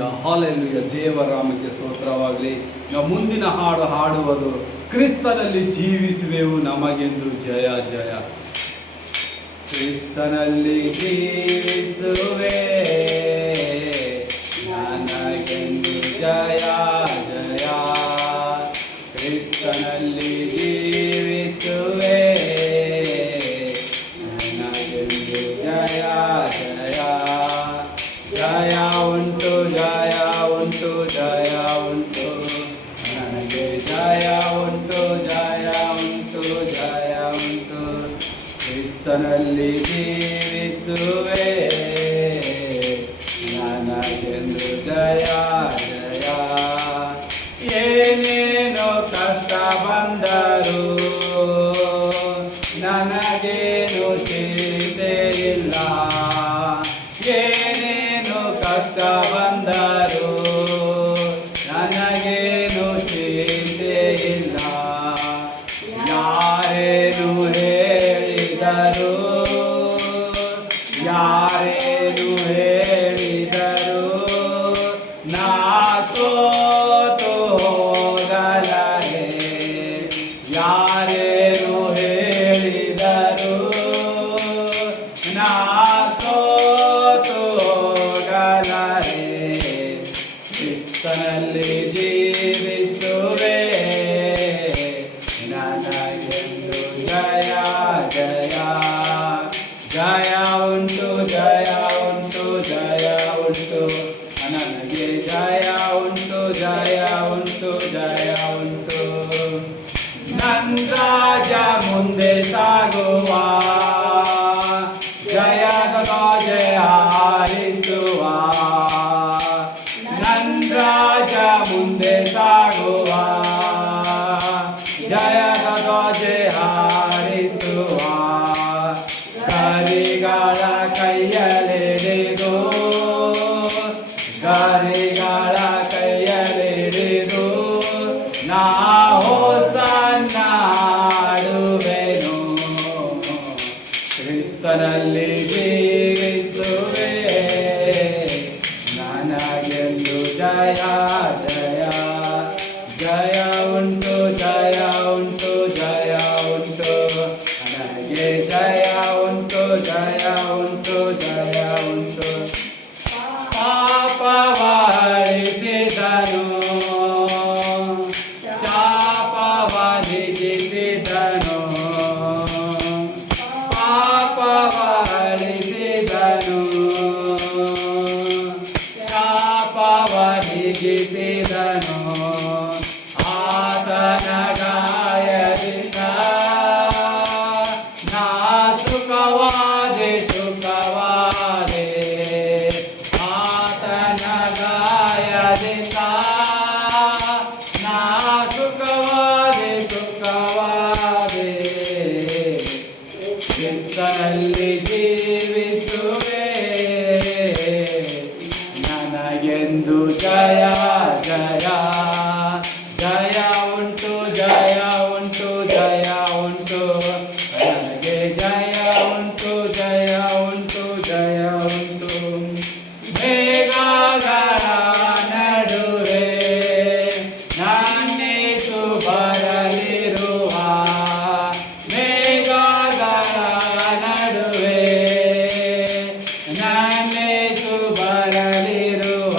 Hallelujah. ದೇವರಾಮಕ್ಕೆ ಸ್ತೋತ್ರವಾಗಲಿ. ನಾವು ಮುಂದಿನ ಹಾಡು ಹಾಡುವುದು ಕ್ರಿಸ್ತನಲ್ಲಿ ಜೀವಿಸುವೆವು ನಮಗೆಂದು ಜಯ ಜಯ. ಕ್ರಿಸ್ತನಲ್ಲಿ ಜೀವಿಸುವೆ ನನಗೆಂದು ಜಯ ಜಯ. ಕ್ರಿಸ್ತನಲ್ಲಿ ಜೀವಿಸುವೆ ನನಗೆಂದು ಜಯ ಜಯ. ಜಯ ಉಂಟು ಜಯ ಉಂಟು ಜಯ ಉಂಟು ನನಗೆ ಜಯ ಉಂಟು ಜಯ ಉಂಟು ಜಯ ಉಂಟು. ಕ್ರಿಸ್ತನಲ್ಲಿ ಜೀವಿಸುವೆ ನನಗೆಂದು ಜಯ ಜಯ. ಏನೇನೋ ಕಷ್ಟ ಬಂದರು ನನಗೇನು ಚಿಂತೆ ಇಲ್ಲ. ಏನೇನು ಕಷ್ಟ ಬಂದರು ನನಗೇನು ಚಿಂತೆ ಇಲ್ಲ. ಯಾರೇನು ಹೇಳಿದರು ಯಾರೇನು ಹೇಳಿದರು ನಾ ಸೋತು ಹೋಗಲಾರೆ. ಯಾರೇನು ಹೇಳಿದರು ನಾ ಸೋತು ಹೋಗಲಾರೆ. ಕ್ರಿಸ್ತನಲ್ಲಿ ಜೀವಿಸುವೆ ನನಗೆಂದು ಜಯ ಜಯ. ಜಯ ಉಂಟು ಜಯ ಉಂಟು ಜಯ ಉಂಟು ನನಗೆ ಜಯ ಉಂಟು ಜಯ ಉಂಟು ಜಯ ಉಂಟು. ನನ್ನ ರಾಜ ಮುಂದೆ ಸಾಗುವ ಜಯದ ಜಯ ಹಾರಿಸುವ. ನನ್ನ ರಾಜ ಮುಂದೆ ಸಾಗುವ ಜಯದ ಜಯ ಹಾರಿಸುವ. ಗರಿಗಳ ಕೈಯಲ್ಲಿಡಿದು ಗರಿಗಳ ಕೈಯಲ್ಲಿಡಿದು ನಾ ಹೋಸನ್ನ ಹಾಡುವೆನು. ಕ್ರಿಸ್ತನಲ್ಲಿ ಜೀವಿಸುವೆ ನನಗೆಂದು ಜಯ ಜಯ. ಜಯ ಉಂಟು ಜಯ ಉಂಟು ಜಯ ಉಂಟು ನನಗೆ ಜಯ ಉಂಟು ಜಯ ಉಂಟು ಜಯ ಉಂಟು. ಪಾಪವಹಿಸಿದನು ಶಾಪವಹಿಸಿದನು ಪಾಪವಹಿಸಿದನು ಶಾಪವಹಿಸಿದನು. ಆತನ ಗಾಯದಿಂದ ನಾ ಸುಖವಾದೆ ಸುಖವಾದೆ. ಆತನ ಗಾಯದಿಂದ ನಾ ಸುಖವಾದೆ ಸುಖವಾದೆ. ಕ್ರಿಸ್ತನಲ್ಲಿ ಜೀವಿಸುವೆ ನನಗೆಂದು ಜಯ ಜಯ. ಜಯ ಉಂಟು ಜಯ ಉಂಟು ಜಯ ಉಂಟು ನನಗೆ ಜಯ ಉಂಟು ಜಯ ಉಂಟು ಜಯ ಉಂಟು. ಮೇಘಗಳ ನಡುವೆ ನಾನೇತು ಬರಲಿರುವ ಮೇಘಗಳ ನಡುವೆ ನಾನೇತು ಬರಲಿರುವ.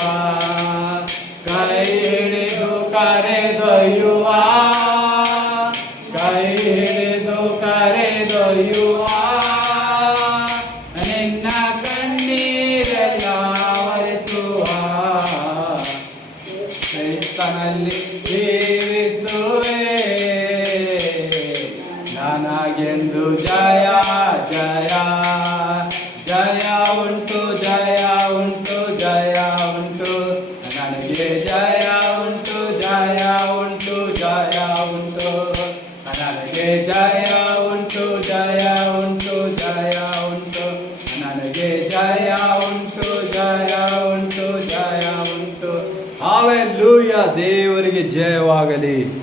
ಕೈ ಹಿಡಿದು ಕರೆದೊಯ್ಯುವ ಕೈ ಹಿಡಿದು ಕರೆದೊಯ್ಯುವ. ನಿನ್ನ ಕಣ್ಣೀರೆಲ್ಲ ಒರೆಸುವ. ಕ್ರಿಸ್ತನಲ್ಲಿ ಜೀವಿಸುವೆ ನನಗೆಂದು ಜಯ ಜಯ. ಜಯ ಉಂಟು ಜಯ ಉಂಟು ಜಯ ಉಂಟು ನನಗೆ ಜಯ ಉಂಟು ಜಯ ಉಂಟು ಜಯ ಉಂಟು ನನಗೆ ಜಯ ಉಂಟು ಜಯ ಉಂಟು ಜಯ ಉಂಟು ನನಗೆ ಜಯ ಉಂಟು ಜಯ ಉಂಟು ಜಯ ಉಂಟು. ಹಾಲೆಲೂಯ. ದೇವರಿಗೆ ಜಯವಾಗಲಿ.